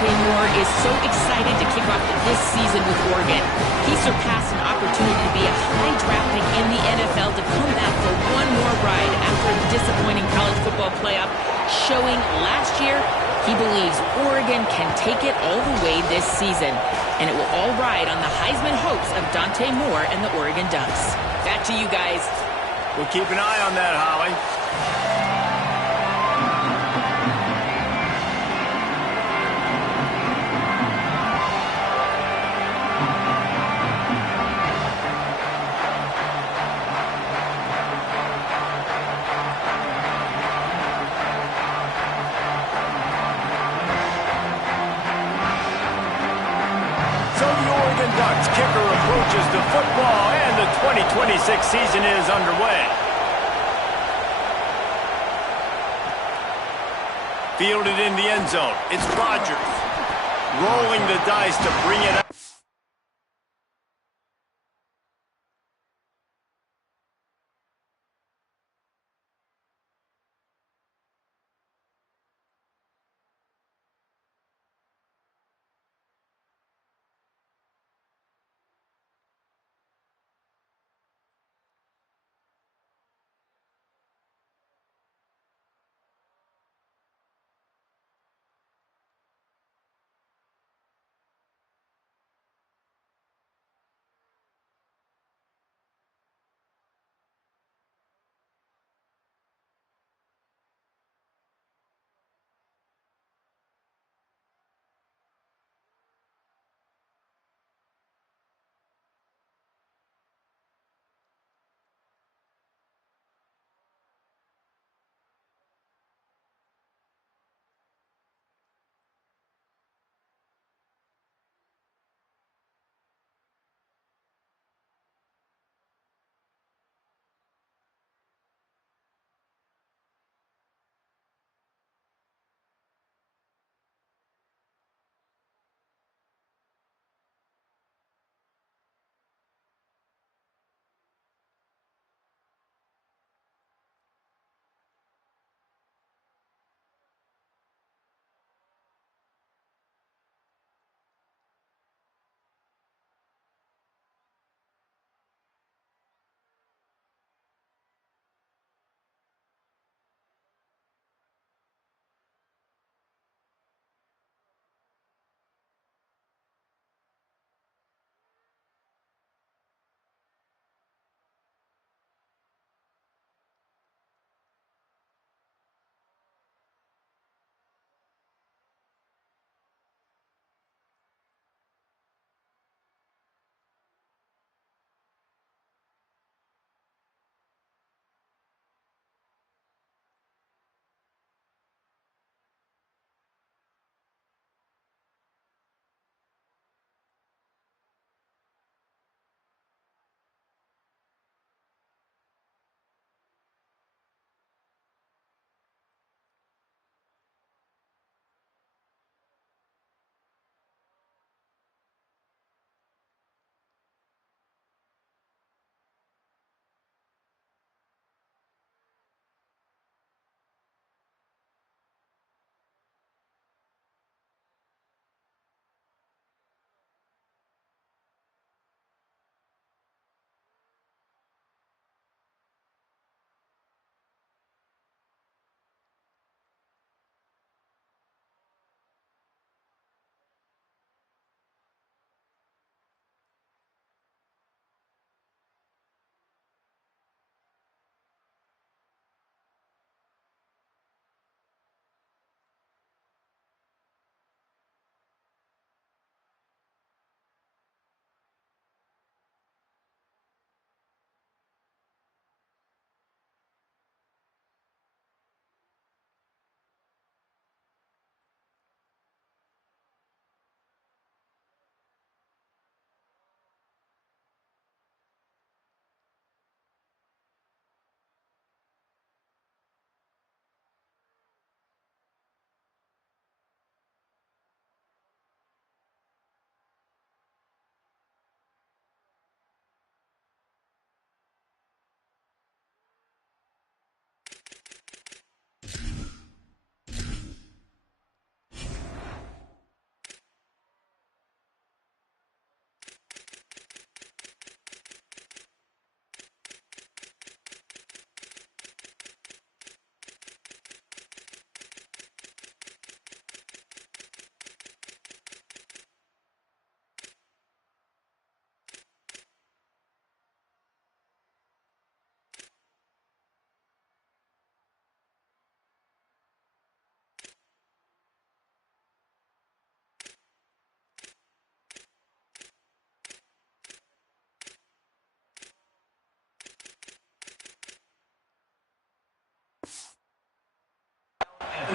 Dante Moore is so excited to kick off this season with Oregon. He surpassed an opportunity to be a high draft pick in the NFL to come back for one more ride after a disappointing college football playoff, showing last year he believes Oregon can take it all the way this season. And it will all ride on the Heisman hopes of Dante Moore and the Oregon Ducks. Back to you guys. We'll keep an eye on that, Holly. Ducks kicker approaches to football, and the 2026 season is underway. Fielded in the end zone. It's Rodgers. Rolling the dice to bring it up.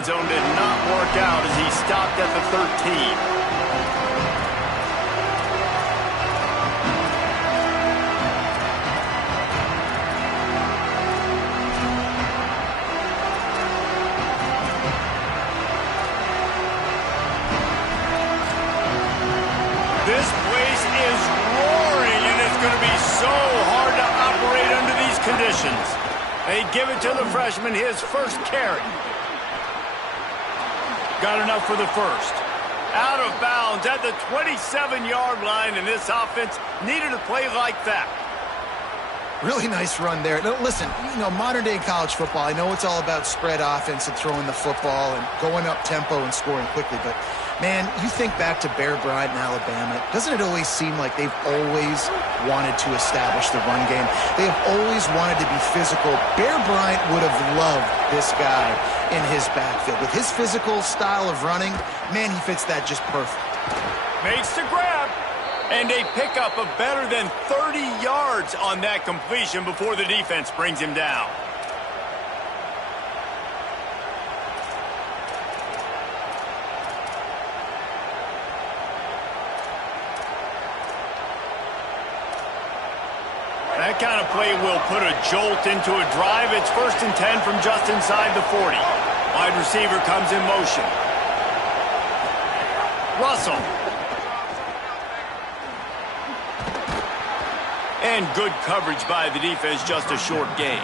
end zone did not work out as he stopped at the 13. This place is roaring, and it's going to be so hard to operate under these conditions. They give it to the freshman, his first carry. Got enough for the first. Out of bounds at the 27-yard line, and this offense needed a play like that. Really nice run there. Now, listen, modern-day college football, I know it's all about spread offense and throwing the football and going up tempo and scoring quickly, but, man, you think back to Bear Bryant in Alabama, doesn't it always seem like they've always wanted to establish the run game? They have always wanted to be physical. Bear Bryant would have loved this guy in his backfield. With his physical style of running, man, he fits that just perfect. Makes the grab. And a pickup of better than 30 yards on that completion before the defense brings him down. That kind of play will put a jolt into a drive. It's 1st and 10 from just inside the 40. Wide receiver comes in motion. Russell. And good coverage by the defense, just a short gain.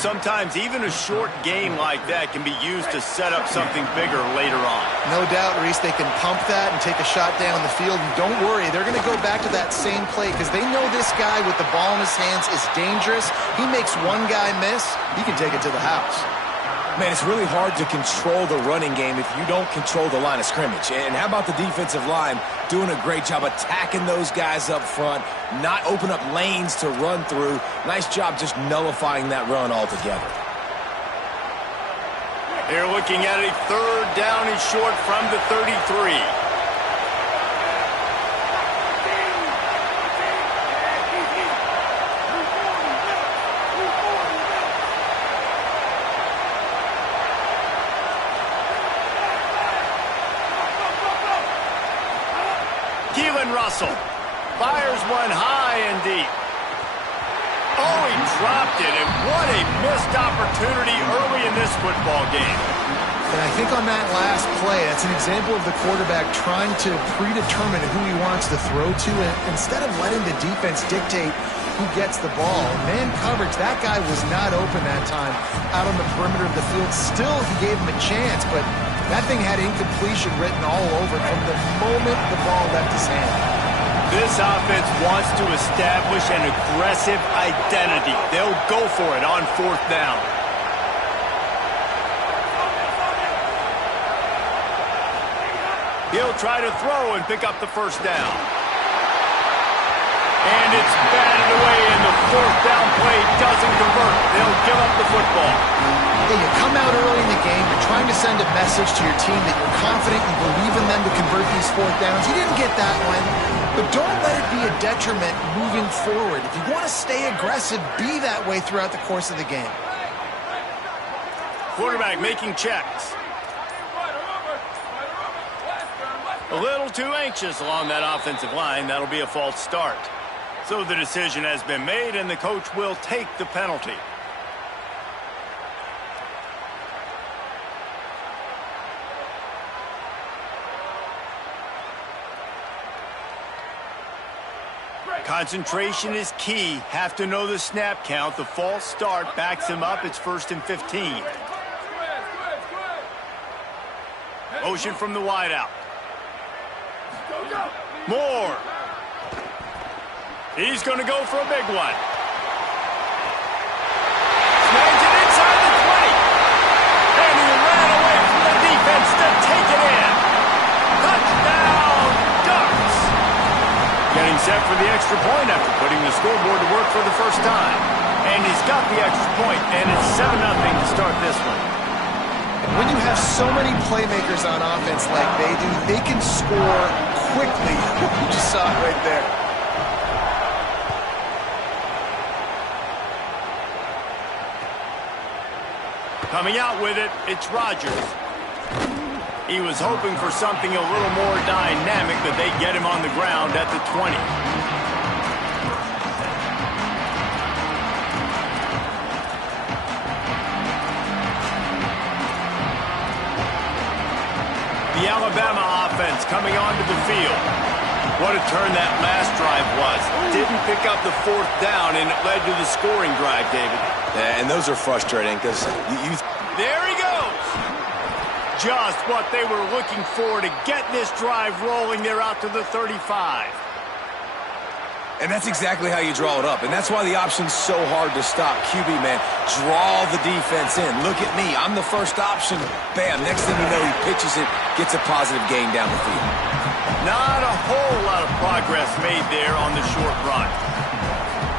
Sometimes even a short game like that can be used to set up something bigger later on. No doubt, Reese, they can pump that and take a shot down the field. And don't worry, they're going to go back to that same play because they know this guy with the ball in his hands is dangerous. He makes one guy miss, he can take it to the house. Man, it's really hard to control the running game if you don't control the line of scrimmage. And how about the defensive line doing a great job attacking those guys up front, not open up lanes to run through. Nice job just nullifying that run altogether. They're looking at a 3rd down and short from the 33. Russell fires one high and deep. Oh, he dropped it, and what a missed opportunity early in this football game. And I think on that last play, that's an example of the quarterback trying to predetermine who he wants to throw to, and instead of letting the defense dictate who gets the ball. Man coverage, that guy was not open that time out on the perimeter of the field. Still, he gave him a chance, but that thing had incompletion written all over it from the moment the ball left his hand. This offense wants to establish an aggressive identity. They'll go for it on 4th down. He'll try to throw and pick up the 1st down. And it's batted away, and the 4th down play doesn't convert. They'll give up the football. Hey, you come out early in the game, you're trying to send a message to your team that you're confident, you believe in them to convert these 4th downs. You didn't get that one, but don't let it be a detriment moving forward. If you want to stay aggressive, be that way throughout the course of the game. Quarterback making checks. A little too anxious along that offensive line. That'll be a false start. So the decision has been made, and the coach will take the penalty. Concentration is key. Have to know the snap count. The false start backs him up. It's 1st and 15. Motion from the wideout. Moore. He's going to go for a big one. Snags it inside the 20. And he ran away from the defense to take it in. Touchdown, Ducks. Getting set for the extra point after putting the scoreboard to work for the first time. And he's got the extra point, and it's 7-0 to start this one. When you have so many playmakers on offense like they do, they can score quickly. You just saw it right there. Coming out with it, it's Rodgers. He was hoping for something a little more dynamic, but they get him on the ground at the 20. The Alabama offense coming onto the field. What a turn that last drive was. Didn't pick up the 4th down, and it led to the scoring drive, David. Yeah, and those are frustrating because There he goes! Just what they were looking for to get this drive rolling. They're out to the 35. And that's exactly how you draw it up. And that's why the option's so hard to stop. QB, man, draw the defense in. Look at me. I'm the first option. Bam. Next thing you know, he pitches it, gets a positive gain down the field. Not a whole lot of progress made there on the short run.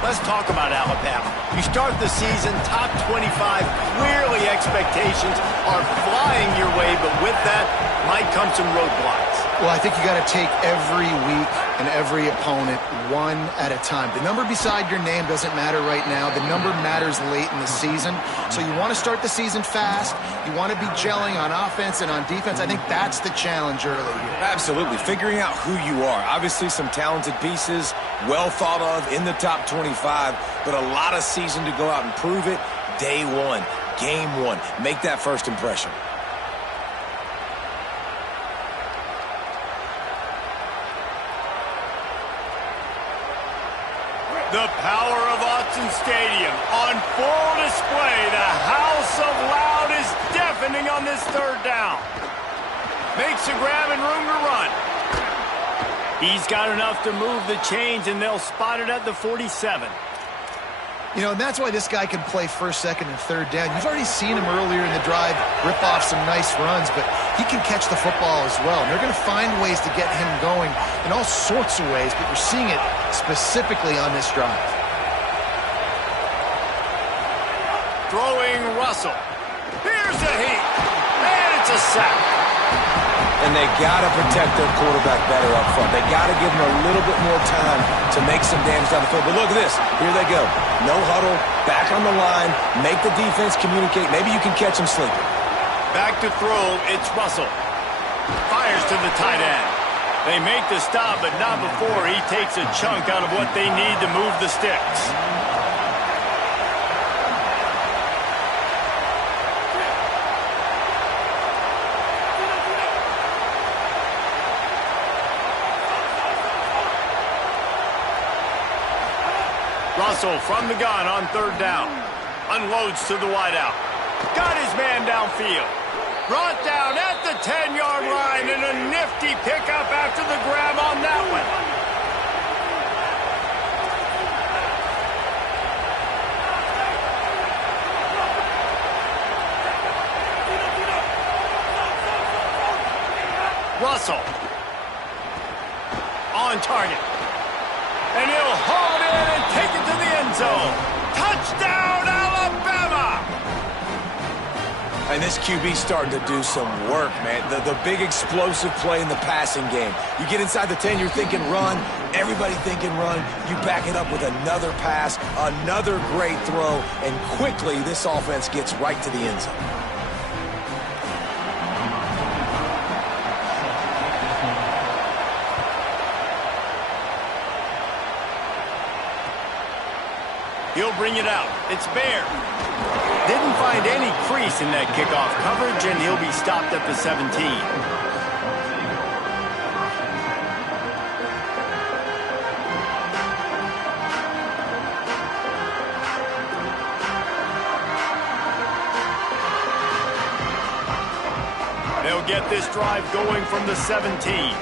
Let's talk about Alabama. You start the season top 25. Clearly expectations are flying your way, but with that might come some roadblocks. Well, I think you got to take every week and every opponent one at a time. The number beside your name doesn't matter right now. The number matters late in the season. So you want to start the season fast. You want to be gelling on offense and on defense. I think that's the challenge early here. Absolutely. Figuring out who you are. Obviously some talented pieces, well thought of in the top 25, but a lot of season to go out and prove it. Day one, game one. Make that first impression. The power of Autzen Stadium on full display. The house of loud is deafening on this 3rd down. Makes a grab and room to run. He's got enough to move the chains, and they'll spot it at the 47. You know, and that's why this guy can play 1st, 2nd, and 3rd down. You've already seen him earlier in the drive rip off some nice runs, but he can catch the football as well. And they're going to find ways to get him going in all sorts of ways, but we're seeing it specifically on this drive. Throwing Russell. Here's a heat. And it's a sack. And they got to protect their quarterback better up front. They got to give him a little bit more time to make some damage down the field. But look at this. Here they go. No huddle. Back on the line. Make the defense communicate. Maybe you can catch them sleeping. Back to throw. It's Russell. Fires to the tight end. They make the stop, but not before he takes a chunk out of what they need to move the sticks. Russell from the gun on 3rd down. Unloads to the wideout. Got his man downfield. Brought down at the 10-yard line, and a nifty pickup after the grab on that one. Russell on target. And he'll haul it in and take it to the end zone. Touchdown, Alabama! And this QB's starting to do some work, man. The big explosive play in the passing game. You get inside the 10, you're thinking run. Everybody thinking run. You back it up with another pass, another great throw, and quickly this offense gets right to the end zone. He'll bring it out. It's Baird. Didn't find any crease in that kickoff coverage, and he'll be stopped at the 17. They'll get this drive going from the 17.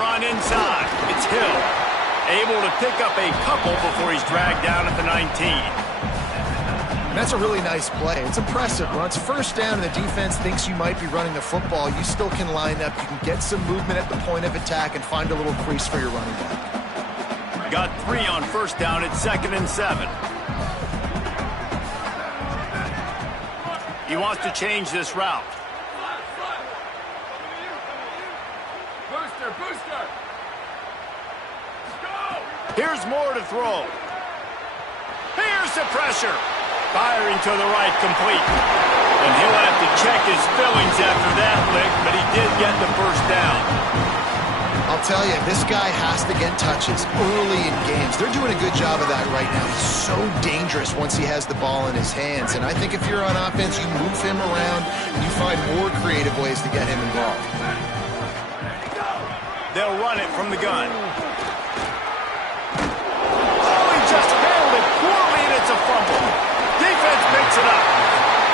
Run inside. It's Hill. Able to pick up a couple before he's dragged down at the 19. And that's a really nice play. It's impressive. When it's 1st down and the defense thinks you might be running the football, you still can line up. You can get some movement at the point of attack and find a little crease for your running back. Got 3 on 1st down. It's 2nd and 7. He wants to change this route. Here's Moore to throw. Here's the pressure. Firing to the right, complete. And he'll have to check his fillings after that lick, but he did get the first down. I'll tell you, this guy has to get touches early in games. They're doing a good job of that right now. He's so dangerous once he has the ball in his hands. And I think if you're on offense, you move him around and you find more creative ways to get him involved. They'll run it from the gun. Oh, he just handled it poorly, and it's a fumble. Defense picks it up.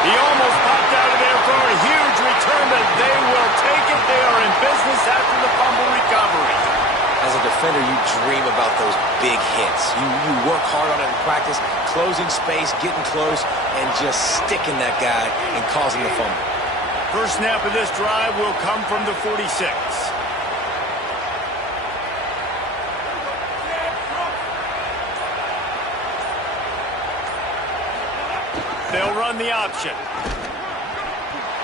He almost popped out of there for a huge return, but they will take it. They are in business after the fumble recovery. As a defender, you dream about those big hits. You work hard on it in practice, closing space, getting close, and just sticking that guy and causing the fumble. First snap of this drive will come from the 46. They'll run the option.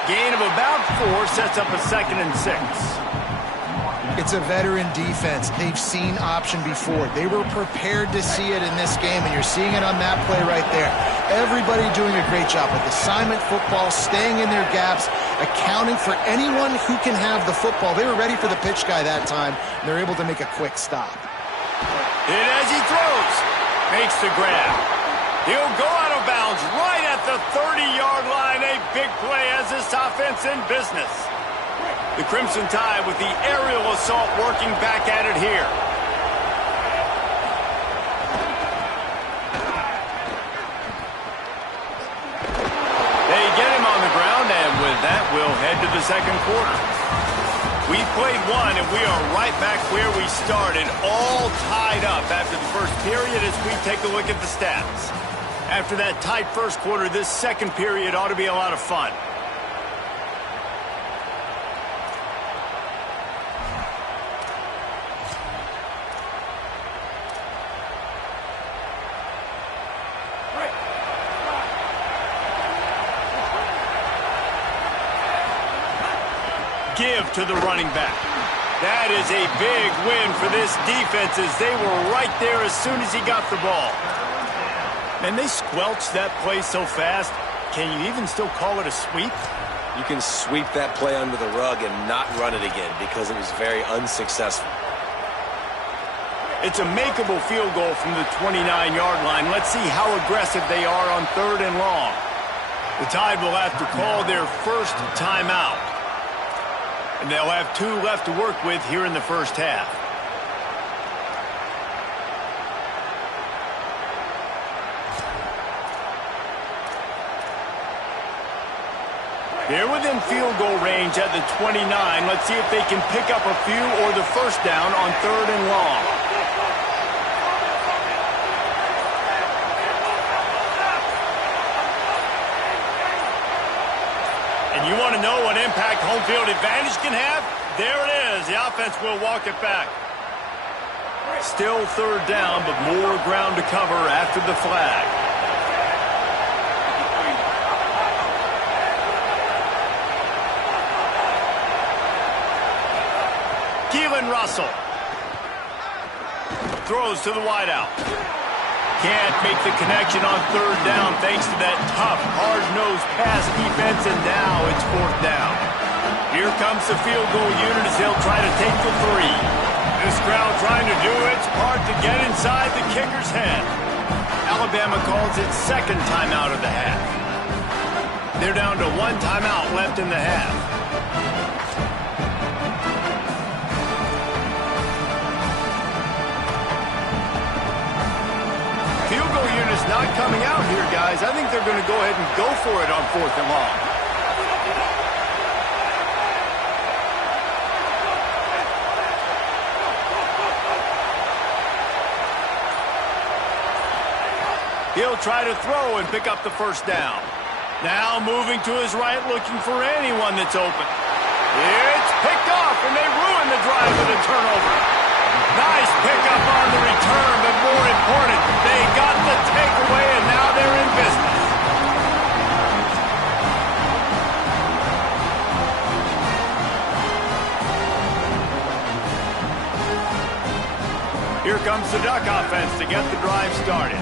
Gain of about 4 sets up a 2nd and 6. It's a veteran defense. They've seen option before. They were prepared to see it in this game, and you're seeing it on that play right there. Everybody doing a great job with assignment football, staying in their gaps, accounting for anyone who can have the football. They were ready for the pitch guy that time, and they're able to make a quick stop. Hit as he throws. Makes the grab. He'll go out of bounds right at the 30-yard line. A big play as this offense in business. The Crimson Tide with the aerial assault working back at it here. They get him on the ground, and with that, we'll head to the second quarter. We played one, and we are right back where we started, all tied up after the first period as we take a look at the stats. After that tight first quarter, this second period ought to be a lot of fun. Give to the running back. That is a big win for this defense as they were right there as soon as he got the ball. And they squelched that play so fast. Can you even still call it a sweep? You can sweep that play under the rug and not run it again because it was very unsuccessful. It's a makeable field goal from the 29-yard line. Let's see how aggressive they are on 3rd and long. The Tide will have to call their first timeout. And they'll have 2 left to work with here in the first half. They're within field goal range at the 29. Let's see if they can pick up a few or the first down on 3rd and long. And you want to know what impact home field advantage can have? There it is. The offense will walk it back. Still 3rd down, but more ground to cover after the flag. Keelan Russell throws to the wideout. Can't make the connection on 3rd down thanks to that tough, hard-nosed pass defense, and now it's 4th down. Here comes the field goal unit as they'll try to take the 3. This crowd trying to do its part to get inside the kicker's head. Alabama calls its 2nd timeout of the half. They're down to 1 timeout left in the half. Field goal unit's not coming out here, guys. I think they're going to go ahead and go for it on 4th and long. He'll try to throw and pick up the first down. Now moving to his right, looking for anyone that's open. It's picked off, and they ruin the drive with a turnover. Nice pickup on the return, but more important, they got the takeaway, and now they're in business. Here comes the Duck offense to get the drive started.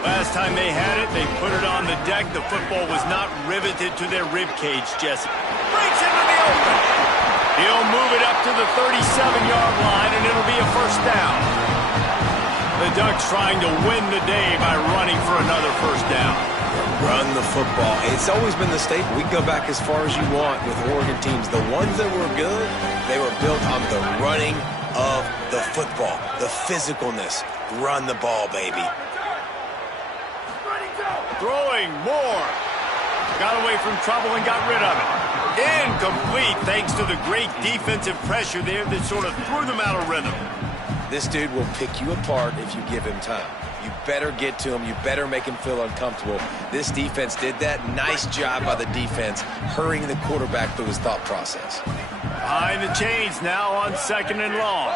Last time they had it, they put it on the deck. The football was not riveted to their rib cage, Jesse. Breaks into the open. He'll move it up to the 37-yard line, and it'll be a first down. The Ducks trying to win the day by running for another first down. Run the football. It's always been the staple. We can go back as far as you want with Oregon teams. The ones that were good, they were built on the running of the football, the physicalness. Run the ball, baby. Throwing more. Got away from trouble and got rid of it. Incomplete thanks to the great defensive pressure there that sort of threw them out of rhythm. This dude will pick you apart if you give him time. You better get to him. You better make him feel uncomfortable. This defense did that. Nice job by the defense, hurrying the quarterback through his thought process. Behind the chains now on 2nd and long.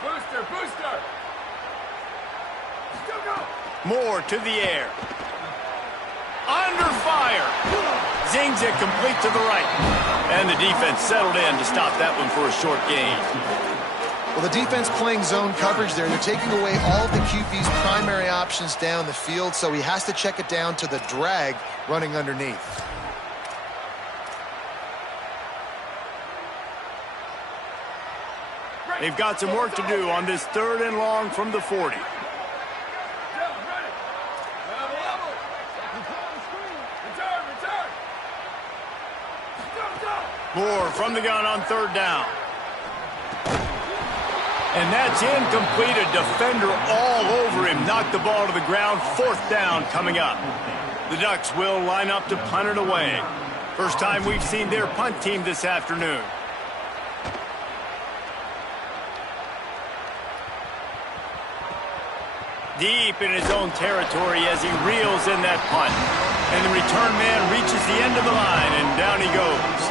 Booster. Moore to the air. Under fire. Zings it complete to the right. And the defense settled in to stop that one for a short gain. Well, the defense playing zone coverage there. They're taking away all of the QB's primary options down the field, so he has to check it down to the drag running underneath. They've got some work to do on this 3rd and long from the 40. Moore from the gun on 3rd down. And that's incomplete. A defender all over him. Knocked the ball to the ground. 4th down coming up. The Ducks will line up to punt it away. First time we've seen their punt team this afternoon. Deep in his own territory as he reels in that punt. And the return man reaches the end of the line, and down he goes.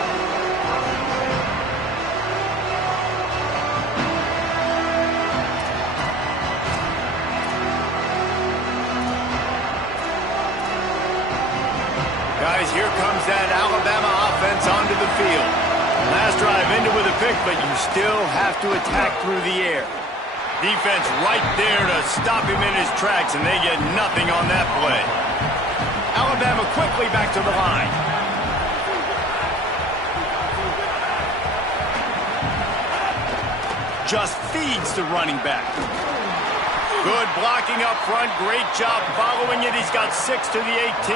Guys, here comes that Alabama offense onto the field. Last drive ended with a pick, but you still have to attack through the air. Defense right there to stop him in his tracks, and they get nothing on that play. Alabama quickly back to the line. Just feeds the running back. Good blocking up front. Great job following it. He's got 6 to the 18.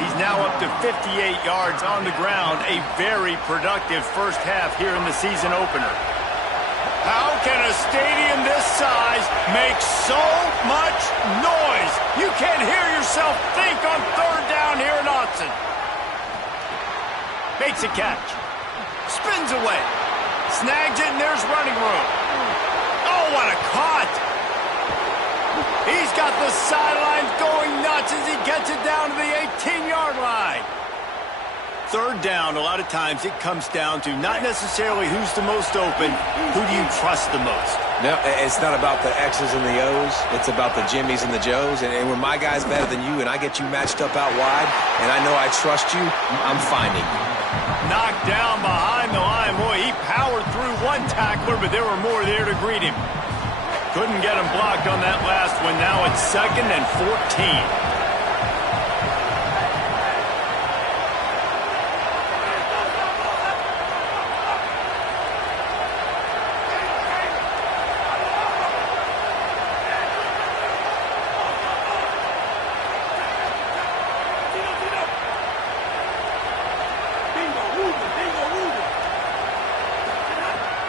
He's now up to 58 yards on the ground. A very productive first half here in the season opener. How can a stadium this size make so much noise? You can't hear yourself think on 3rd down here in Autzen. Makes a catch. Spins away. Snags it, and there's running room. Oh, what a cut. He's got the sidelines going nuts as he gets it down to the 18-yard line. 3rd down, a lot of times it comes down to not necessarily who's the most open, who do you trust the most? No, it's not about the X's and the O's. It's about the Jimmies and the Joes. And when my guy's better than you and I get you matched up out wide and I know I trust you, I'm finding you. Knocked down behind the line. Boy, he powered through one tackler, but there were more there to greet him. Couldn't get him blocked on that last one. Now it's 2nd and 14.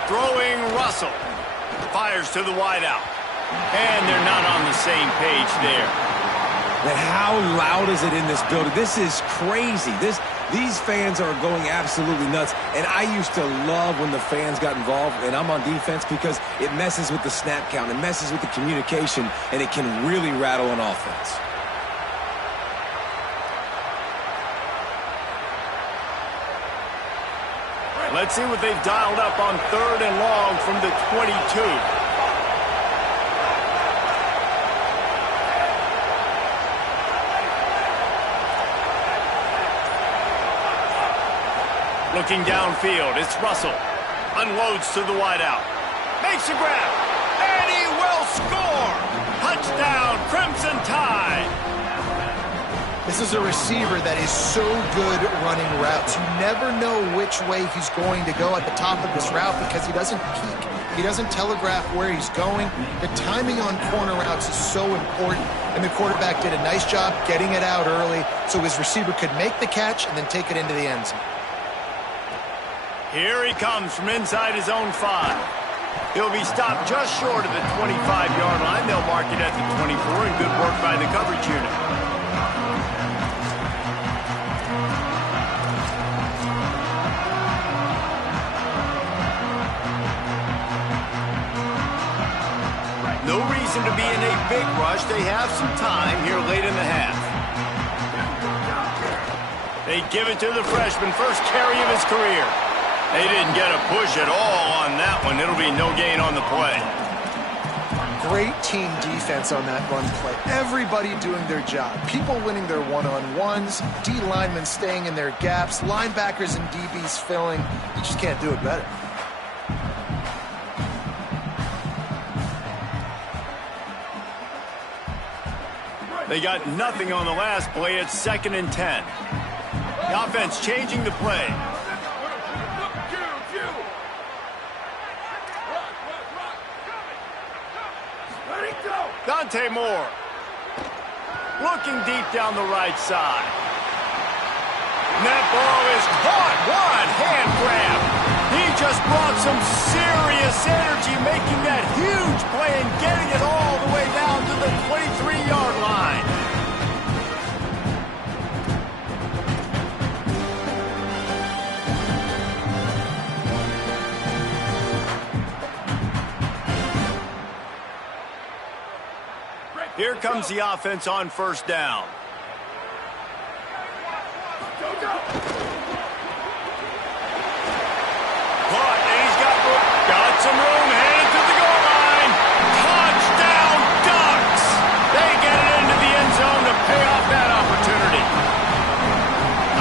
Throwing Russell. Fires to the wideout. And they're not on the same page there. But how loud is it in this building? This is crazy. These fans are going absolutely nuts. And I used to love when the fans got involved, and I'm on defense, because it messes with the snap count. It messes with the communication, and it can really rattle an offense. Let's see what they've dialed up on 3rd and long from the 22. Looking downfield, it's Russell. Unloads to the wideout. Makes a grab. And he will score. Touchdown, Crimson Tide. This is a receiver that is so good at running routes. You never know which way he's going to go at the top of this route because he doesn't peek. He doesn't telegraph where he's going. The timing on corner routes is so important, and the quarterback did a nice job getting it out early so his receiver could make the catch and then take it into the end zone. Here he comes from inside his own 5. He'll be stopped just short of the 25-yard line. They'll mark it at the 24, and good work by the coverage unit. No reason to be in a big rush. They have some time here late in the half. They give it to the freshman, first carry of his career. They didn't get a push at all on that one. It'll be no gain on the play. Great team defense on that run play. Everybody doing their job. People winning their one-on-ones, D linemen staying in their gaps, linebackers and DBs filling. You just can't do it better. They got nothing on the last play. It's 2nd and 10. The offense changing the play. Dante Moore. Looking deep down the right side. And that ball is caught. One hand grab. He just brought some serious energy, making that huge play and getting it all the way down to the 23-yard line. Here comes the offense on 1st down. Caught, and he's got some room, headed to the goal line. Touchdown, Ducks! They get it into the end zone to pay off that opportunity.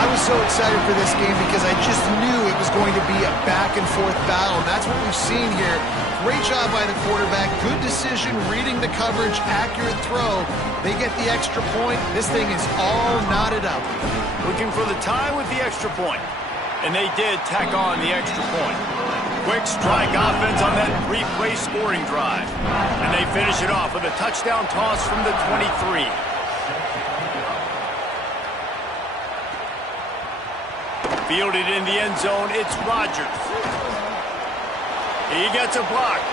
I was so excited for this game because I just knew it was going to be a back-and-forth battle, and that's what we've seen here. Great job by the quarterback, good decision, reading the coverage, accurate throw. They get the extra point. This thing is all knotted up. Looking for the tie with the extra point. And they did tack on the extra point. Quick strike offense on that 3-play scoring drive. And they finish it off with a touchdown toss from the 23. Fielded in the end zone, it's Rodgers. He gets a block.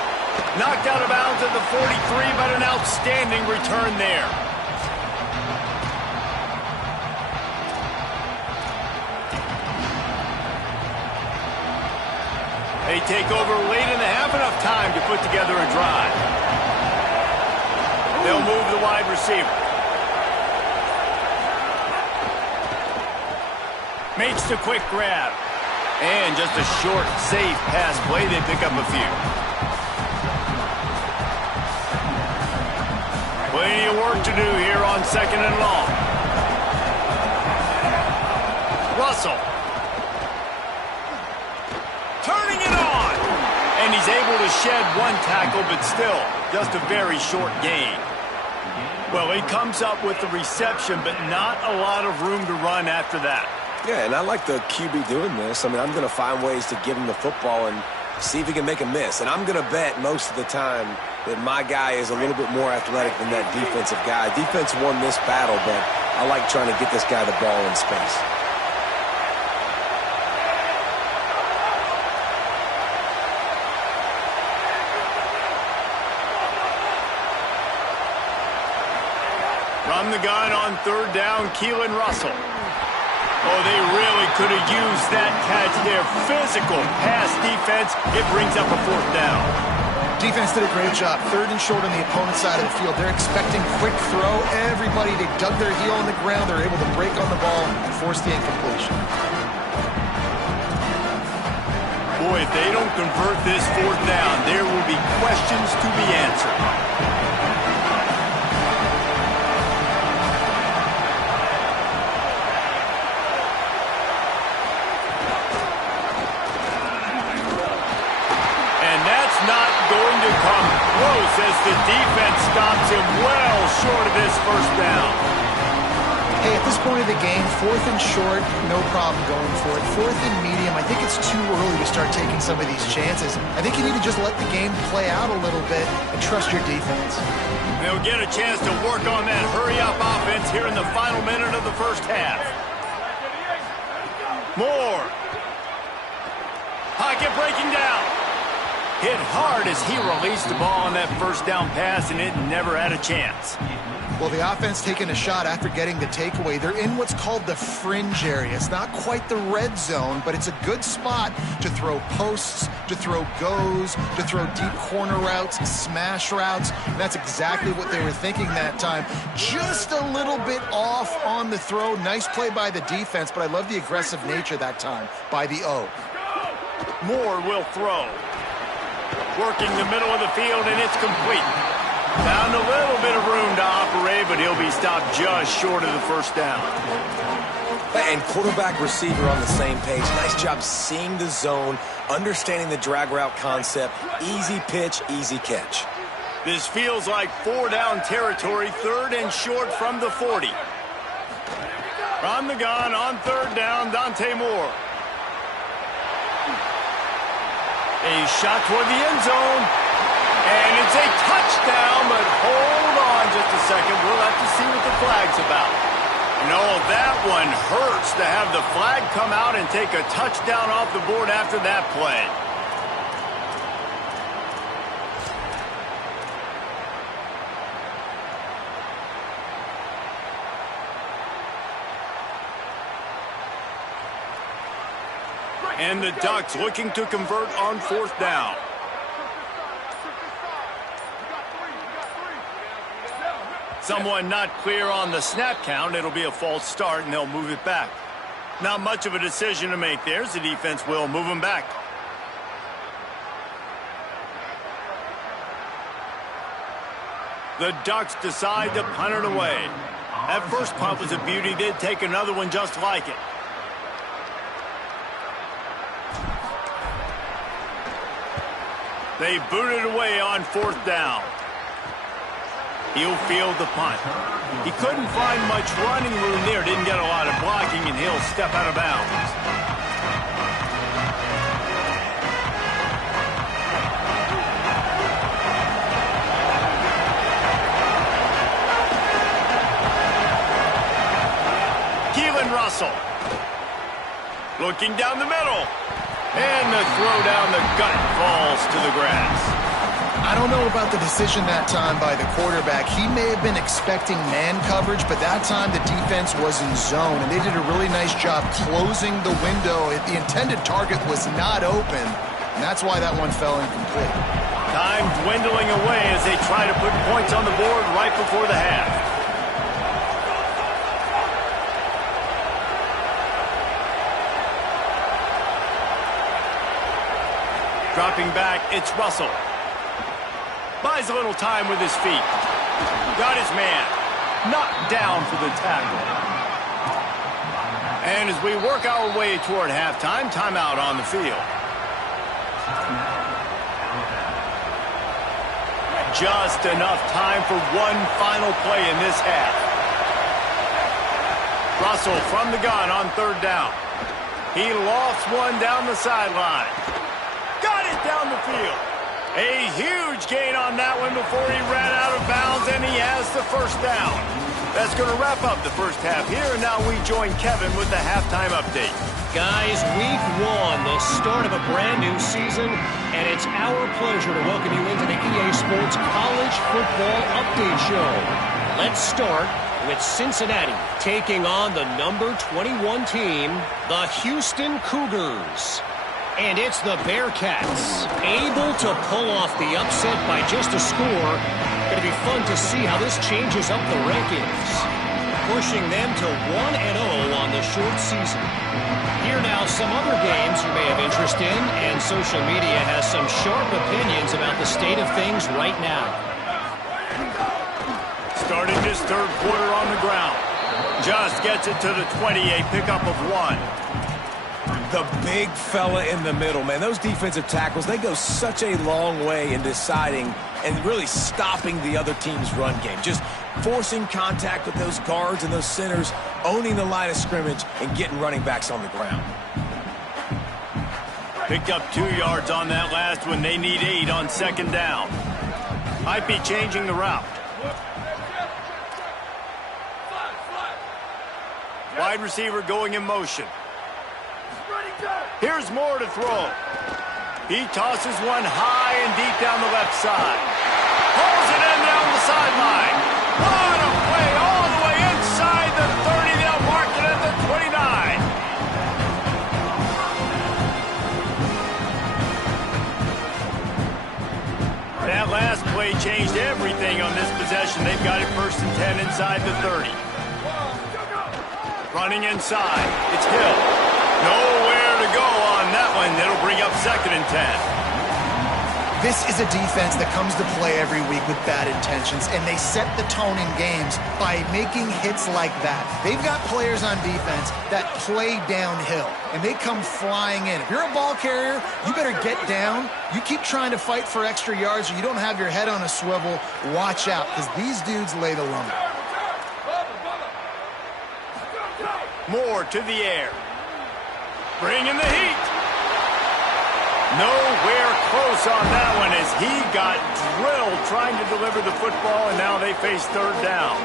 Knocked out of bounds at the 43, but an outstanding return there. They take over late in the half, enough time to put together a drive. They'll move the wide receiver. Makes the quick grab. And just a short, safe pass play. They pick up a few. Plenty of work to do here on 2nd and long. Russell. Turning it on. And he's able to shed one tackle, but still just a very short gain. Well, he comes up with the reception, but not a lot of room to run after that. Yeah, and I like the QB doing this. I mean, I'm going to find ways to give him the football and see if he can make a miss. And I'm going to bet most of the time that my guy is a little bit more athletic than that defensive guy. Defense won this battle, but I like trying to get this guy the ball in space. From the gun on 3rd down, Keelan Russell. Oh, they really could have used that catch there. Physical pass defense. It brings up a 4th down. Defense did a great job. 3rd and short on the opponent's side of the field. They're expecting quick throw. Everybody, they dug their heel on the ground. They're able to break on the ball and force the incompletion. Boy, if they don't convert this 4th down, there will be questions to be answered. Not going stops him well short of this first down. Hey, at this point of the game, 4th and short, no problem going for it. 4th and medium, I think it's too early to start taking some of these chances. I think you need to just let the game play out a little bit and trust your defense. They'll get a chance to work on that hurry-up offense here in the final minute of the first half. Moore. Pocket breaking down. Hit hard as he released the ball on that first down pass, and it never had a chance. Well, the offense taking a shot after getting the takeaway. They're in what's called the fringe area. It's not quite the red zone, but it's a good spot to throw posts, to throw goes, to throw deep corner routes, smash routes. And that's exactly what they were thinking that time. Just a little bit off on the throw. Nice play by the defense, but I love the aggressive nature that time by the O. Moore will throw. Working the middle of the field, and it's complete. Found a little bit of room to operate, but he'll be stopped just short of the first down. And quarterback, receiver on the same page. Nice job seeing the zone, understanding the drag route concept. Easy pitch, easy catch. This feels like 4-down territory, 3rd and short from the 40. From the gun on 3rd down, Dante Moore. A shot toward the end zone. And it's a touchdown, but hold on just a second. We'll have to see what the flag's about. No, that one hurts to have the flag come out and take a touchdown off the board after that play. And the Ducks looking to convert on 4th down. Someone not clear on the snap count. It'll be a false start, and they'll move it back. Not much of a decision to make there. The defense will move them back. The Ducks decide to punt it away. That first punt was a beauty. They'd take another one just like it. They boot it away on 4th down. He'll field the punt. He couldn't find much running room there. Didn't get a lot of blocking, and he'll step out of bounds. Keelan Russell. Looking down the middle. And the throw down the gut falls to the grass. I don't know about the decision that time by the quarterback. He may have been expecting man coverage, but that time the defense was in zone, and they did a really nice job closing the window. The intended target was not open, and that's why that one fell incomplete. Time dwindling away as they try to put points on the board right before the half. Dropping back, it's Russell. Buys a little time with his feet. Got his man. Knocked down for the tackle. And as we work our way toward halftime, timeout on the field. Just enough time for one final play in this half. Russell from the gun on 3rd down. He lofts one down the sideline. Got it down the field. A huge gain on that one before he ran out of bounds, and he has the first down. That's going to wrap up the first half here, and now we join Kevin with the halftime update. Guys, week 1, the start of a brand new season, and it's our pleasure to welcome you into the EA Sports College Football Update Show. Let's start with Cincinnati taking on the number 21 team, the Houston Cougars. And it's the Bearcats, able to pull off the upset by just a score. Going to be fun to see how this changes up the rankings, pushing them to 1-0 on the short season. Here now some other games you may have interest in, and social media has some sharp opinions about the state of things right now. Starting this 3rd quarter on the ground. Just gets it to the 20, a pickup of 1. The big fella in the middle, man. Those defensive tackles, they go such a long way in deciding and really stopping the other team's run game. Just forcing contact with those guards and those centers, owning the line of scrimmage, and getting running backs on the ground. Picked up 2 yards on that last one. They need 8 on second down. Might be changing the route. Wide receiver going in motion. Here's Moore to throw. He tosses one high and deep down the left side. Pulls it in down the sideline. What a play all the way inside the 30. They'll mark it at the 29. That last play changed everything on this possession. They've got it 1st and 10 inside the 30. Running inside. It's Hill. Nowhere to go on that one. It'll bring up 2nd and 10. This is a defense that comes to play every week with bad intentions, and they set the tone in games by making hits like that. They've got players on defense that play downhill, and they come flying in. If you're a ball carrier, you better get down. You keep trying to fight for extra yards, or you don't have your head on a swivel. Watch out, because these dudes lay the lumber. Moore to the air. Bringing the heat. Nowhere close on that one as he got drilled trying to deliver the football, and now they face 3rd down.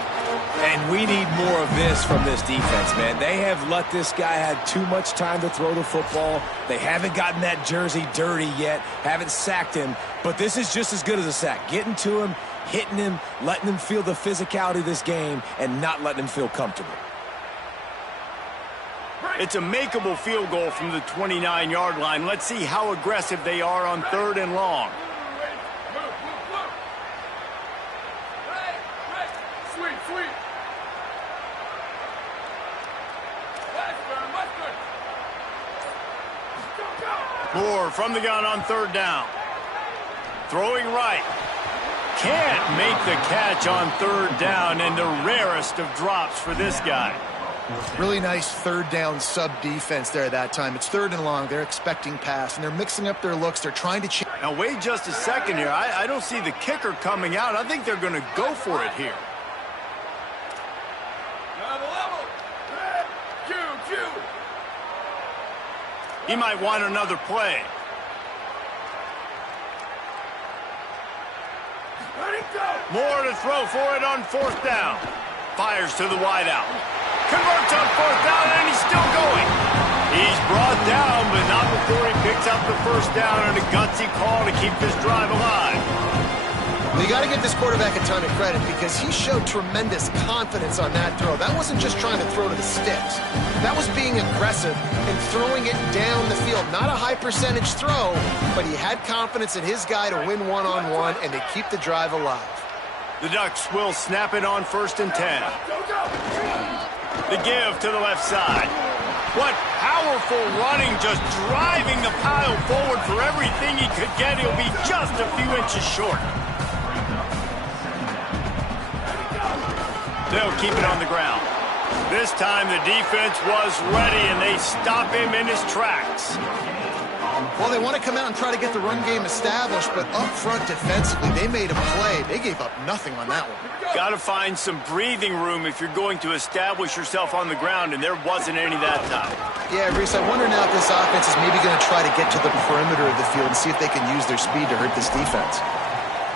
And we need more of this from this defense, man. They have let this guy have too much time to throw the football. They haven't gotten that jersey dirty yet, haven't sacked him, but this is just as good as a sack. Getting to him, hitting him, letting him feel the physicality of this game, and not letting him feel comfortable. It's a makeable field goal from the 29-yard line. Let's see how aggressive they are on 3rd and long. Moore from the gun on 3rd down. Throwing right. Can't make the catch on 3rd down, and the rarest of drops for this guy. Really nice 3rd down sub-defense there that time. It's 3rd and long. They're expecting pass, and they're mixing up their looks. They're trying to change. Now, wait just a second here. I don't see the kicker coming out. I think they're going to go for it here. He might want another play. Moore to throw for it on 4th down. Fires to the wideout. Converts on 4th down, and he's still going. He's brought down, but not before he picks up the 1st down and a gutsy call to keep this drive alive. Well, you got to give this quarterback a ton of credit because he showed tremendous confidence on that throw. That wasn't just trying to throw to the sticks. That was being aggressive and throwing it down the field. Not a high-percentage throw, but he had confidence in his guy to win one-on-one and to keep the drive alive. The Ducks will snap it on 1st and 10. The give to the left side. What powerful running, just driving the pile forward for everything he could get. He'll be just a few inches short. They'll keep it on the ground. This time the defense was ready, and they stop him in his tracks. Well, they want to come out and try to get the run game established, but up front defensively, they made a play. They gave up nothing on that one. Got to find some breathing room if you're going to establish yourself on the ground, and there wasn't any that time. Yeah, Reese, I wonder now if this offense is maybe going to try to get to the perimeter of the field and see if they can use their speed to hurt this defense.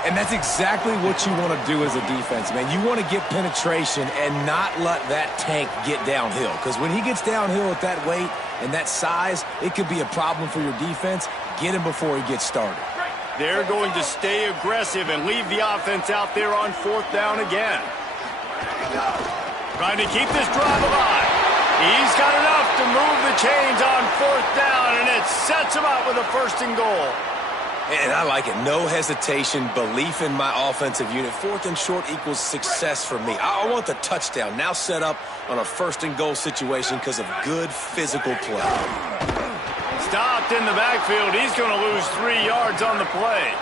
And that's exactly what you want to do as a defense, man. You want to get penetration and not let that tank get downhill. Because when he gets downhill at that weight and that size, it could be a problem for your defense. Get him before he gets started. They're going to stay aggressive and leave the offense out there on 4th down again. Trying to keep this drive alive. He's got enough to move the chains on 4th down, and it sets him up with a 1st and goal. And I like it. No hesitation, belief in my offensive unit. 4th and short equals success for me. I want the touchdown now set up on a 1st and goal situation because of good physical play. Stopped in the backfield. He's going to lose 3 yards on the play.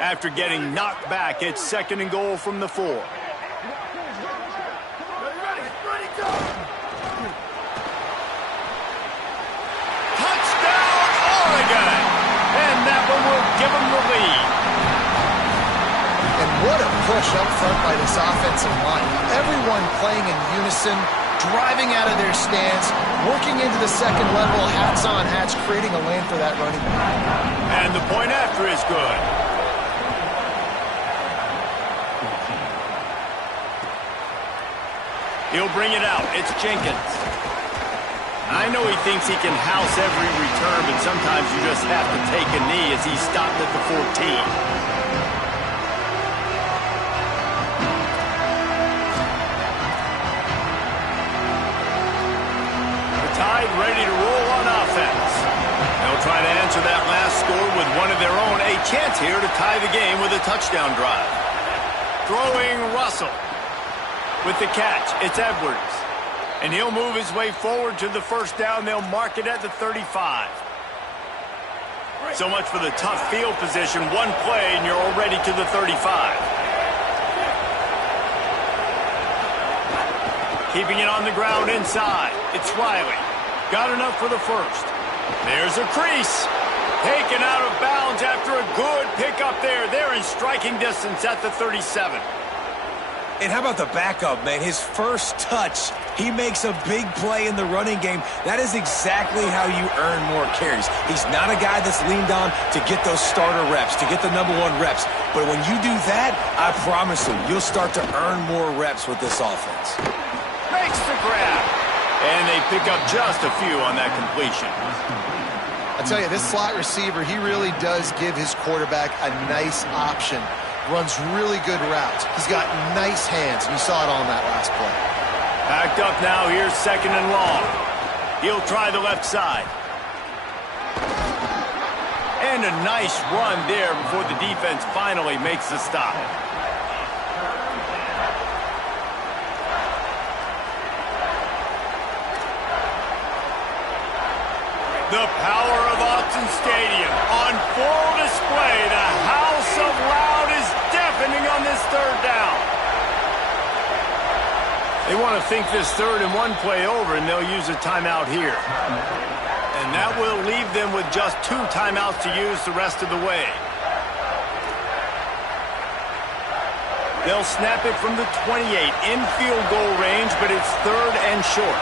After getting knocked back, it's 2nd and goal from the 4. Touchdown, Oregon! And that one will give them the lead. And what a push up front by this offensive line. Everyone playing in unison, driving out of their stance, working into the second level, hats on hats, creating a lane for that running back. And the point after is good. He'll bring it out. It's Jenkins. I know he thinks he can house every return, but sometimes you just have to take a knee as he stopped at the 14. The Tide ready to roll on offense. They'll try to answer that last score with one of their own. A chance here to tie the game with a touchdown drive. Throwing Russell. With the catch, it's Edwards. And he'll move his way forward to the first down. They'll mark it at the 35. So much for the tough field position. One play, and you're already to the 35. Keeping it on the ground inside. It's Riley. Got enough for the first. There's a crease. Taken out of bounds after a good pickup there. They're in striking distance at the 37. And how about the backup, man? His first touch, he makes a big play in the running game. That is exactly how you earn more carries. He's not a guy that's leaned on to get those starter reps, to get the #1 reps. But when you do that, I promise you, you'll start to earn more reps with this offense. Makes the grab. And they pick up just a few on that completion. I tell you, this slot receiver, he really does give his quarterback a nice option. Runs really good routes. He's got nice hands. You saw it all in that last play. Backed up now. Here's 2nd and long. He'll try the left side. And a nice run there before the defense finally makes the stop. The power of Autzen Stadium on full display. The house of loud is deafening on this 3rd down. They want to think this 3rd and 1 play over, and they'll use a timeout here. And that will leave them with just 2 timeouts to use the rest of the way. They'll snap it from the 28 in field goal range, but it's 3rd and short.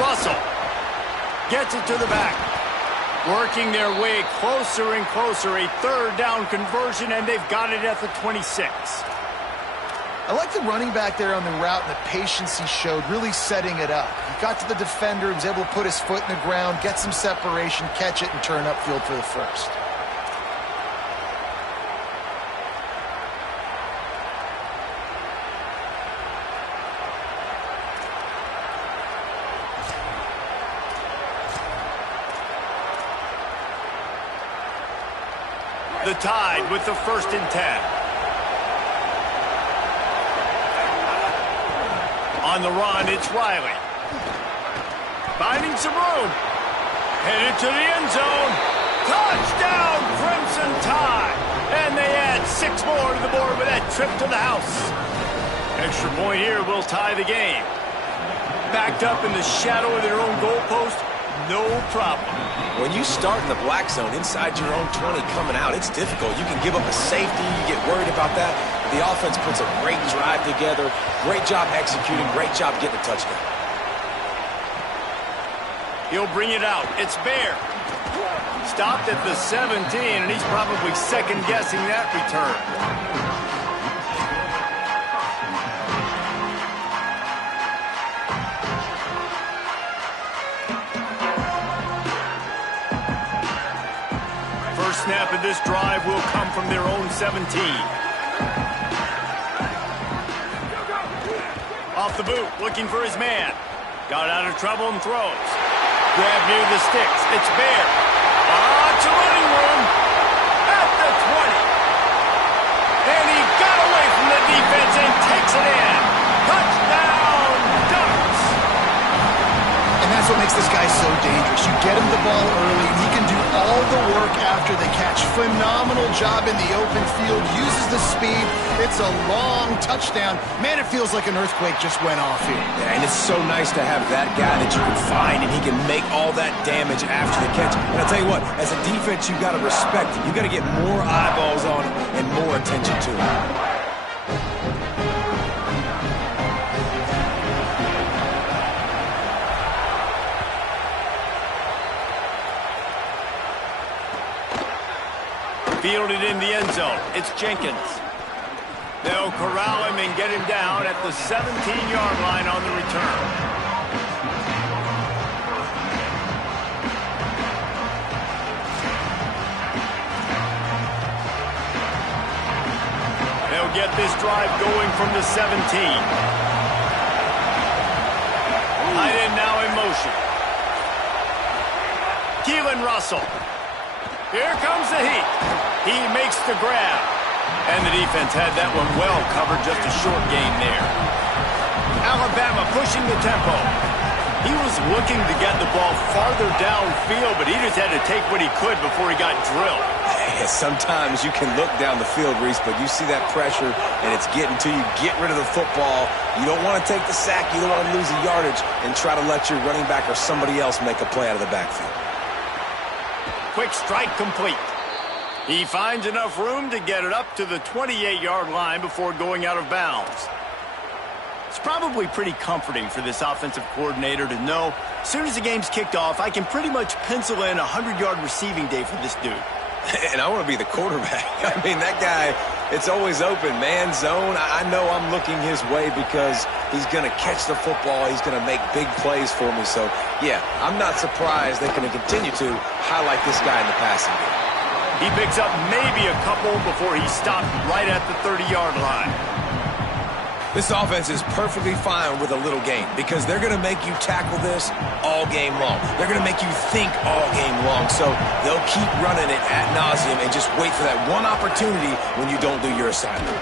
Russell gets it to the back. Working their way closer and closer. A 3rd down conversion, and they've got it at the 26. I like the running back there on the route and the patience he showed, really setting it up. He got to the defender, was able to put his foot in the ground, get some separation, catch it, and turn upfield for the first. The Tide with the 1st and 10. On the run, it's Riley. Finding some room. Headed to the end zone. Touchdown, Crimson Tide. And they add 6 more to the board with that trip to the house. Extra point here will tie the game. Backed up in the shadow of their own goalpost, no problem. When you start in the black zone inside your own 20 coming out, it's difficult. You can give up a safety. You get worried about that. The offense puts a great drive together. Great job executing. Great job getting a touchdown. He'll bring it out. It's Bear. Stopped at the 17, and he's probably second-guessing that return. First snap of this drive will come from their own 17. Off the boot, looking for his man. Got out of trouble and throws. Grab near the sticks. It's Bear. It's a running room at the 20. And he got away from the defense and takes it in. Touchdown, Ducks. And that's what makes this guy so dangerous. You get him the ball early, and he can do all all the work after the catch. Phenomenal job in the open field. Uses the speed. It's a long touchdown. Man, it feels like an earthquake just went off here. Yeah, and it's so nice to have that guy that you can find, and he can make all that damage after the catch. And I'll tell you what, as a defense, you got to respect it. You got to get more eyeballs on him and more attention to him. Fielded in the end zone. It's Jenkins. They'll corral him and get him down at the 17-yard line on the return. They'll get this drive going from the 17. Tight end now in motion. Keelan Russell. Here comes the heat. He makes the grab. And the defense had that one well covered, just a short gain there. Alabama pushing the tempo. He was looking to get the ball farther downfield, but he just had to take what he could before he got drilled. Yeah, sometimes you can look down the field, Reese, but you see that pressure, and it's getting to you. Get rid of the football. You don't want to take the sack. You don't want to lose the yardage and try to let your running back or somebody else make a play out of the backfield. Quick strike complete. He finds enough room to get it up to the 28-yard line before going out of bounds. It's probably pretty comforting for this offensive coordinator to know as soon as the game's kicked off, I can pretty much pencil in a 100-yard receiving day for this dude. And I want to be the quarterback. I mean, that guy, it's always open, man, zone. I know I'm looking his way because he's going to catch the football. He's going to make big plays for me. So, yeah, I'm not surprised they're going to continue to highlight this guy in the passing game. He picks up maybe a couple before he stopped right at the 30-yard line. This offense is perfectly fine with a little game because they're going to make you tackle this all game long. They're going to make you think all game long. So they'll keep running it ad nauseum and just wait for that one opportunity when you don't do your assignment.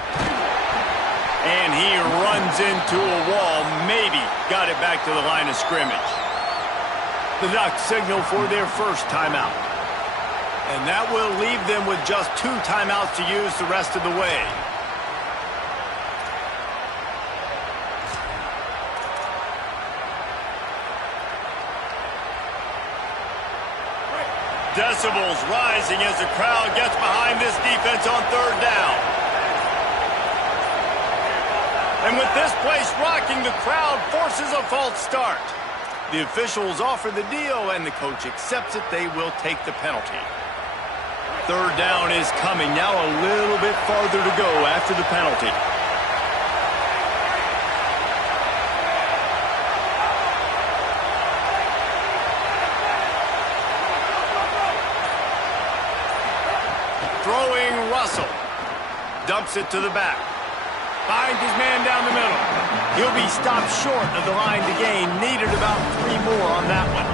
And he runs into a wall, maybe got it back to the line of scrimmage. The Ducks signal for their first timeout. And that will leave them with just 2 timeouts to use the rest of the way. Decibels rising as the crowd gets behind this defense on 3rd down. And with this place rocking, the crowd forces a false start. The officials offer the deal, and the coach accepts it. They will take the penalty. 3rd down is coming. Now a little bit farther to go after the penalty. Throwing Russell. Dumps it to the back. Finds his man down the middle. He'll be stopped short of the line to gain. Needed about 3 more on that one.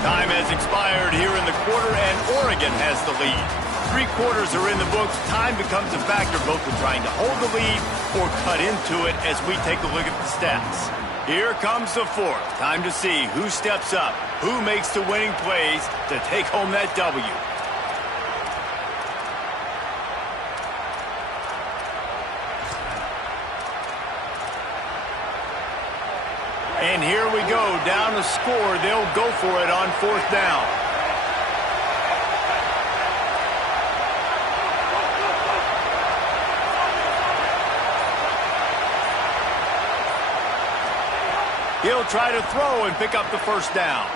Time has expired here in the quarter, and Oregon has the lead. 3 quarters are in the books. Time becomes a factor both in trying to hold the lead or cut into it as we take a look at the stats. Here comes the 4th. Time to see who steps up, who makes the winning plays to take home that W. And here we go, down the score. They'll go for it on 4th down. He'll try to throw and pick up the 1st down.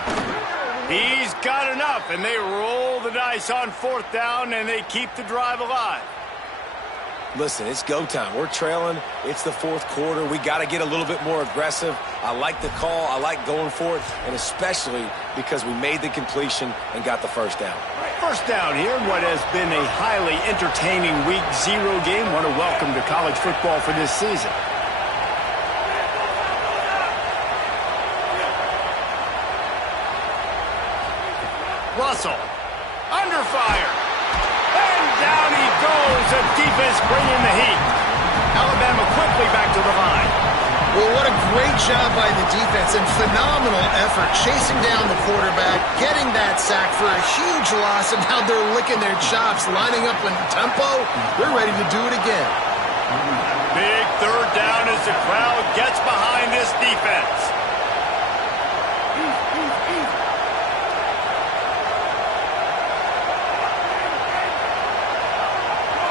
He's got enough, and they roll the dice on 4th down, and they keep the drive alive. Listen, it's go time. We're trailing. It's the 4th quarter. We got to get a little bit more aggressive. I like the call. I like going for it, and especially because we made the completion and got the 1st down. 1st down here in what has been a highly entertaining Week 0 game. What a welcome to college football for this season. Russell, under fire, and down he goes. The defense bringing the heat. Alabama quickly back to the line. Well, what What a great job by the defense and phenomenal effort chasing down the quarterback, getting that sack for a huge loss, and now they're licking their chops, lining up in tempo. They're ready to do it again. Big third down as the crowd gets behind this defense.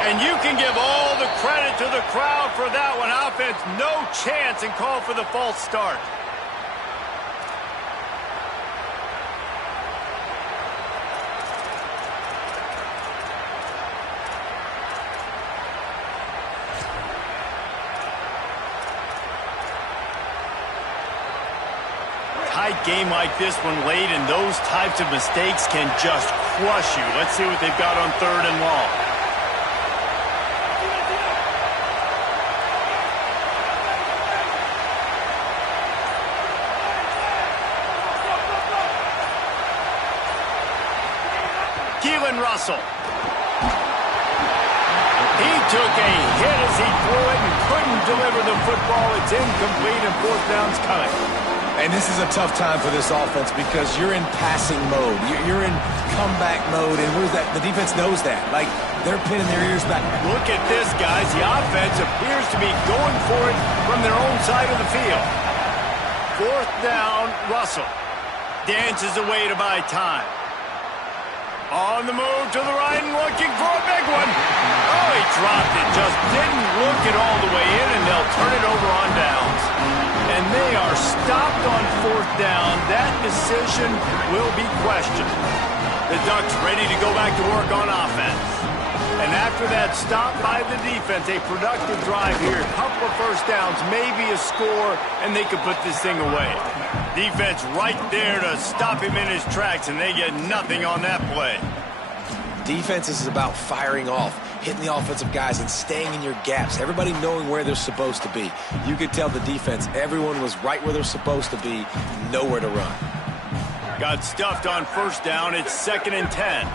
And you can give all the credit to the crowd for that one. Offense, no chance, and call for the false start. Tight game like this one late, and those types of mistakes can just crush you. Let's see what they've got on 3rd and long. Russell. He took a hit as he threw it and couldn't deliver the football. It's incomplete and 4th down's coming. And this is a tough time for this offense because you're in passing mode. You're in comeback mode, and what is that? The defense knows that. Like, they're pinning their ears back. Look at this, guys. The offense appears to be going for it from their own side of the field. 4th down, Russell dances away to buy time. On the move to the right and looking for a big one. Oh, he dropped it. Just didn't look it all the way in, and they'll turn it over on downs. And they are stopped on 4th down. That decision will be questioned. The Ducks ready to go back to work on offense. And after that stop by the defense, a productive drive here. A couple of 1st downs, maybe a score, and they could put this thing away. Defense right there to stop him in his tracks, and they get nothing on that play. Defense is about firing off, hitting the offensive guys, and staying in your gaps. Everybody knowing where they're supposed to be. You could tell the defense, everyone was right where they're supposed to be, nowhere to run. Got stuffed on 1st down. It's 2nd and 10.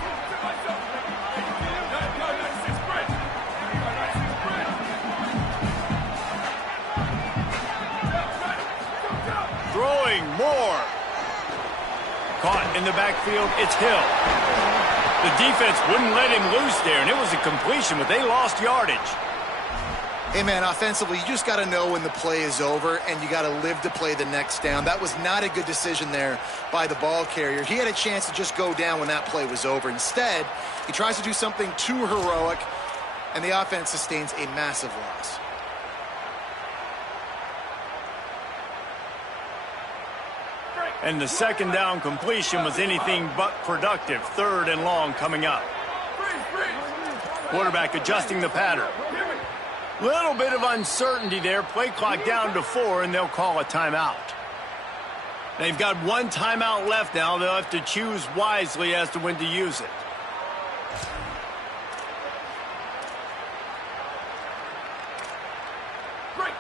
Throwing more. Caught in the backfield. It's Hill. The defense wouldn't let him loose there, and it was a completion, but they lost yardage. Hey, man, offensively, you just got to know when the play is over, and you got to live to play the next down. That was not a good decision there by the ball carrier. He had a chance to just go down when that play was over. Instead, he tries to do something too heroic, and the offense sustains a massive loss. And the 2nd down completion was anything but productive. 3rd and long coming up. Quarterback adjusting the pattern. Little bit of uncertainty there. Play clock down to 4, and they'll call a timeout. They've got 1 timeout left now. They'll have to choose wisely as to when to use it.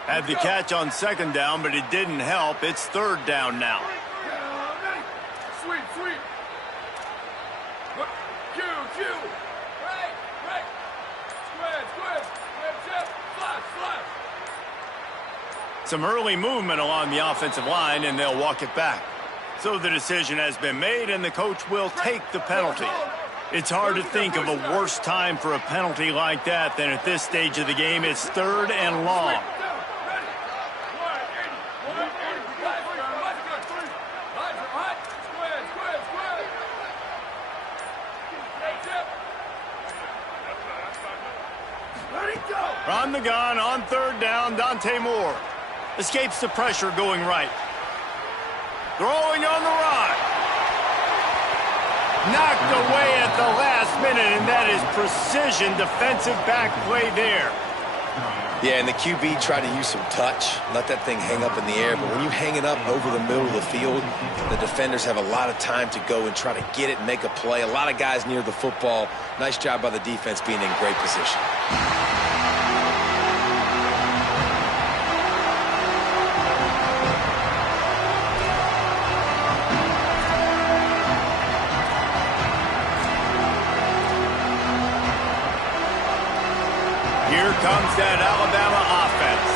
Had the catch on 2nd down, but it didn't help. It's 3rd down now. Some early movement along the offensive line, and they'll walk it back. So the decision has been made, and the coach will take the penalty. It's hard to think of a worse time for a penalty like that than at this stage of the game. It's 3rd and long. From the gun on 3rd down, Dante Moore escapes the pressure going right. Throwing on the run. Knocked away at the last minute, and that is precision defensive back play there. Yeah, and the QB tried to use some touch, let that thing hang up in the air. But when you hang it up over the middle of the field, the defenders have a lot of time to go and try to get it and make a play. A lot of guys near the football. Nice job by the defense being in great position. Here comes that Alabama offense.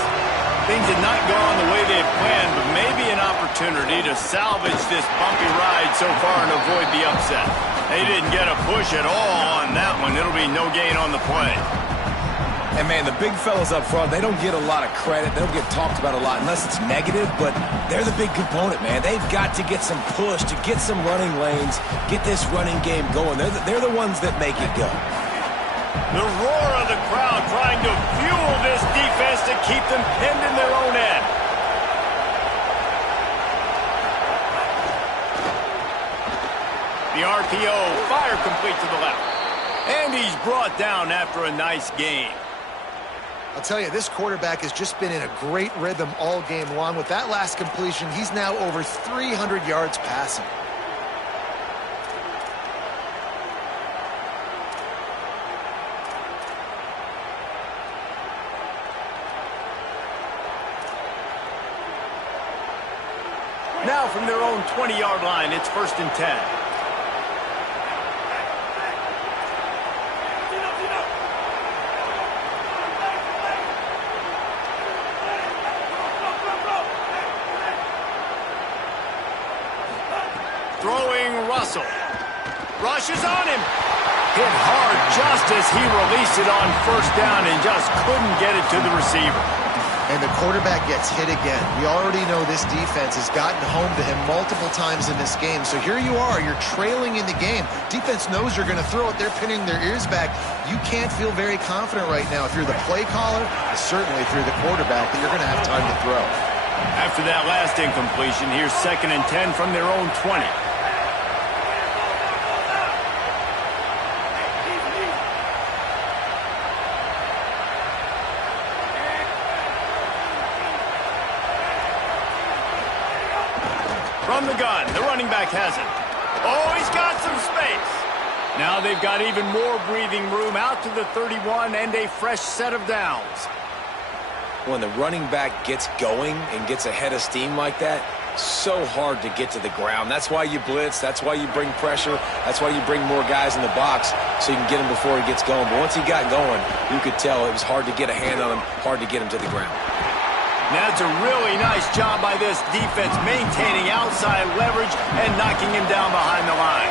Things had not gone the way they had planned, but maybe an opportunity to salvage this bumpy ride so far and avoid the upset. They didn't get a push at all on that one. It'll be no gain on the play. And, man, the big fellas up front, they don't get a lot of credit. They don't get talked about a lot unless it's negative, but they're the big component, man. They've got to get some push, to get some running lanes, get this running game going. They're the ones that make it go. The roar of the crowd trying to fuel this defense to keep them pinned in their own end. The RPO, fire complete to the left. And he's brought down after a nice gain. I'll tell you, this quarterback has just been in a great rhythm all game long. With that last completion, he's now over 300 yards passing. Now from their own 20-yard line, it's 1st and 10. Throwing Russell. Rushes on him. Hit hard just as he released it on 1st down and just couldn't get it to the receiver. And the quarterback gets hit again. We already know this defense has gotten home to him multiple times in this game. So here you are, you're trailing in the game. Defense knows you're going to throw it. They're pinning their ears back. You can't feel very confident right now. If you're the play caller, and certainly if you're the quarterback, that you're going to have time to throw. After that last incompletion, here's 2nd and 10 from their own 20. From the gun, the running back has it. Oh, he's got some space. Now they've got even more breathing room out to the 31 and a fresh set of downs. When the running back gets going and gets a head of steam like that, so hard to get to the ground. That's why you blitz. That's why you bring pressure. That's why you bring more guys in the box so you can get him before he gets going. But once he got going, you could tell it was hard to get a hand on him, hard to get him to the ground. That's a really nice job by this defense, maintaining outside leverage and knocking him down behind the line.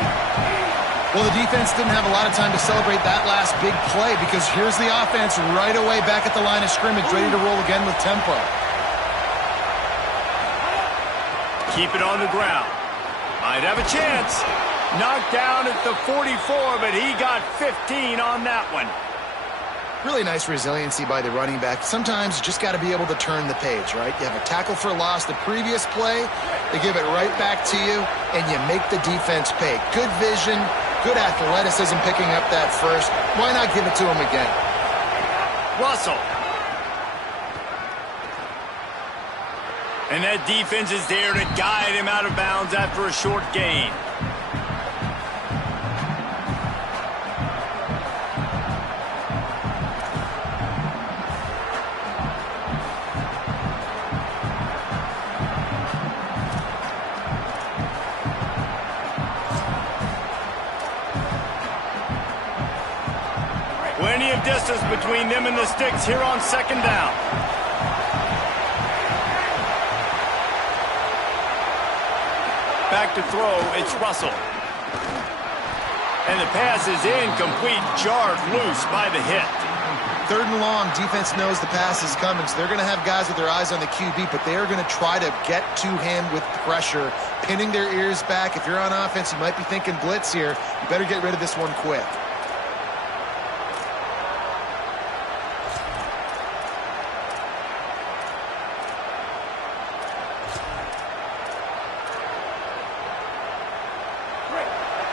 Well, the defense didn't have a lot of time to celebrate that last big play because here's the offense right away back at the line of scrimmage, ready to roll again with tempo. Keep it on the ground. Might have a chance. Knocked down at the 44, but he got 15 on that one. Really nice resiliency by the running back. Sometimes you just got to be able to turn the page, right? You have a tackle for loss the previous play, they give it right back to you, and you make the defense pay. Good vision, good athleticism picking up that first. Why not give it to him again? Russell. And that defense is there to guide him out of bounds after a short gain. Plenty of distance between them and the sticks here on 2nd down. Back to throw, it's Russell. And the pass is incomplete, jarred loose by the hit. 3rd and long, defense knows the pass is coming, so they're going to have guys with their eyes on the QB, but they are going to try to get to him with pressure, pinning their ears back. If you're on offense, you might be thinking blitz here. You better get rid of this one quick.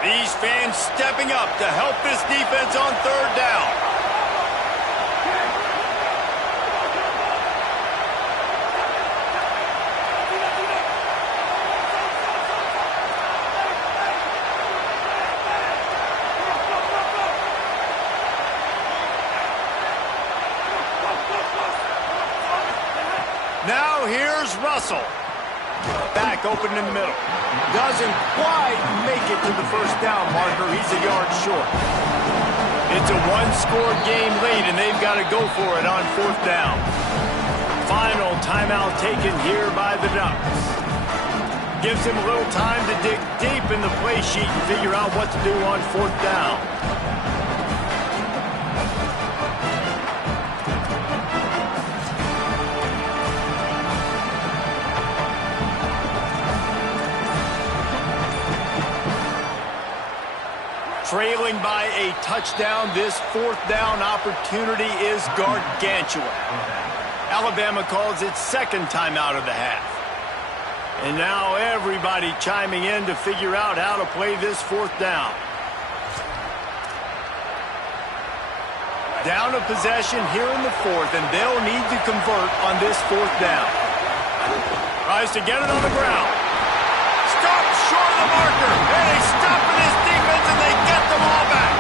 These fans stepping up to help this defense on 3rd down. Now here's Russell. Back open in the middle. Doesn't quite make it to the 1st down marker. He's a yard short. It's a one-score game late, and they've got to go for it on 4th down. Final timeout taken here by the Ducks. Gives him a little time to dig deep in the play sheet and figure out what to do on 4th down. Trailing by a touchdown, this 4th down opportunity is gargantuan. Alabama calls its 2nd timeout of the half. And now everybody chiming in to figure out how to play this 4th down. Down a possession here in the 4th, and they'll need to convert on this 4th down. Tries to get it on the ground. Stopped short of the marker. And they stop in this defense, and they get the ball back.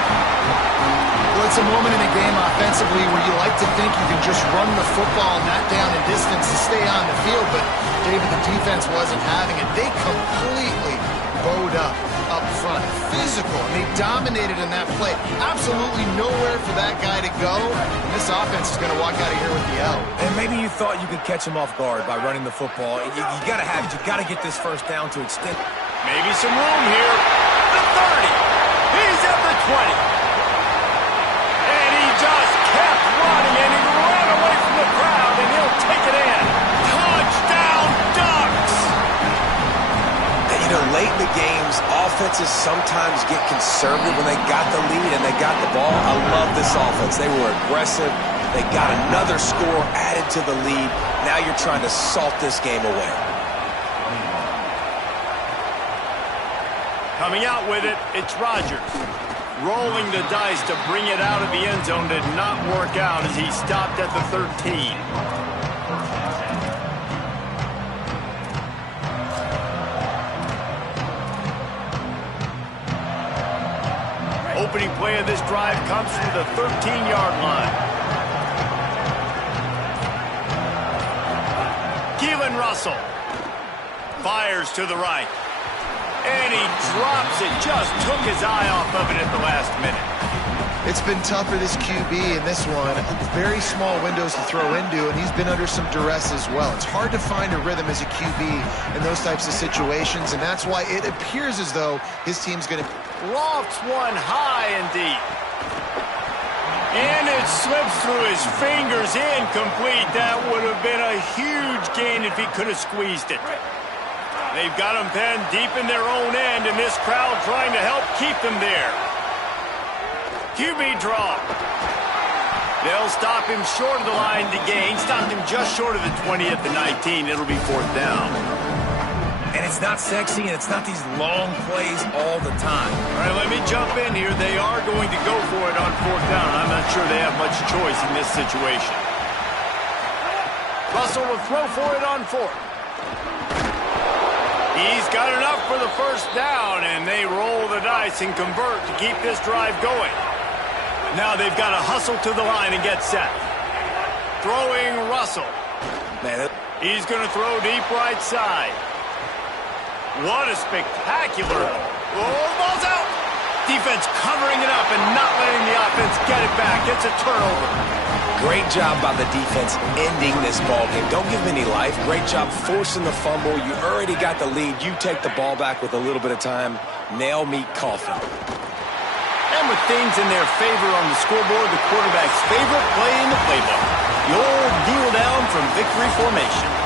Well, it's a moment in a game offensively where you like to think you can just run the football not down in distance to stay on the field, but David, the defense wasn't having it. They completely bowed up front. Physical, and they dominated in that play. Absolutely nowhere for that guy to go. And this offense is going to walk out of here with the L. And maybe you thought you could catch him off guard by running the football. You got to have it. You got to get this 1st down to extend. Maybe some room here. The 30. He's at the 20. And he just kept running, and he ran away from the crowd, and he'll take it in. Touchdown, Ducks! And, you know, late in the games, offenses sometimes get conservative when they got the lead and they got the ball. I love this offense. They were aggressive. They got another score added to the lead. Now you're trying to salt this game away. Coming out with it, it's Rodgers. Rolling the dice to bring it out of the end zone did not work out as he stopped at the 13. Opening play of this drive comes from the 13-yard line. Keelan Russell fires to the right. And he drops it. Just took his eye off of it at the last minute. It's been tough for this QB in this one. Very small windows to throw into, and he's been under some duress as well. It's hard to find a rhythm as a QB in those types of situations, and that's why it appears as though his team's going to... Lofts one high and deep. And it slips through his fingers, incomplete. That would have been a huge gain if he could have squeezed it. They've got him penned deep in their own end, and this crowd trying to help keep them there. QB draw. They'll stop him short of the line to gain. Stopped him just short of the 20 at the 19. It'll be 4th down. And it's not sexy, and it's not these long plays all the time. All right, let me jump in here. They are going to go for it on 4th down. I'm not sure they have much choice in this situation. Russell will throw for it on 4th. He's got enough for the 1st down, and they roll the dice and convert to keep this drive going. Now they've got to hustle to the line and get set. Throwing Russell. Man, he's going to throw deep right side. What a spectacular... Oh, the ball's out! Defense covering it up and not letting the offense get it back. It's a turnover. great job by the defense ending this ball game. Don't give them any life. Great job forcing the fumble. You already got the lead. You take the ball back with a little bit of time. Nail meet coffin. And with things in their favor on the scoreboard, the quarterback's favorite play in the playbook. The old kneel down from victory formation.